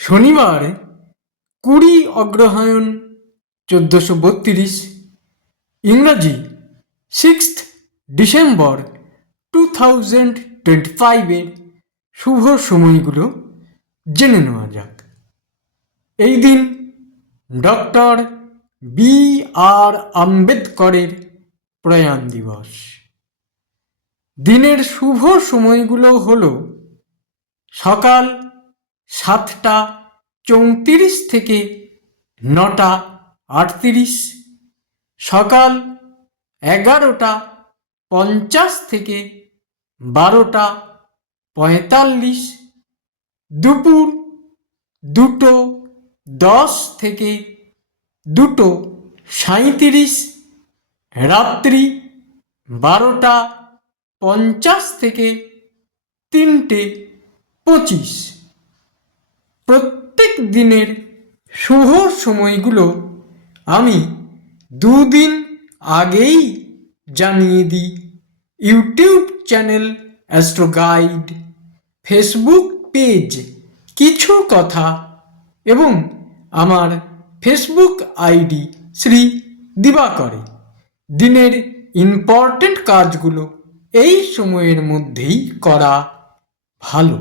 শনিবার 20 অগ্রহায়ণ 1432, ইংরাজি 6th December 2025 শুভ সময়গুলো জেনে নেওয়া যাক। এই দিন ডক্টর B.R. আম্বেদকরের প্রয়াণ দিবস। দিনের শুভ সময়গুলো হলো সকাল 7:34 থেকে 9:38, সকাল 11:50 থেকে 12:45, দুপুর 2:10 থেকে 2:37, রাত্রি 12:50 থেকে 3:25। প্রত্যেক দিনের শুভ সময়গুলো আমি 2 দিন আগেই জানিয়ে দিই YouTube channel astro guide, Facebook page কিছু কথা এবং আমার ফেসবুক আইডি শ্রী দিবাকরে। দিনের ইম্পর্টেন্ট কাজগুলো এই সময়ের মধ্যেই করা ভালো।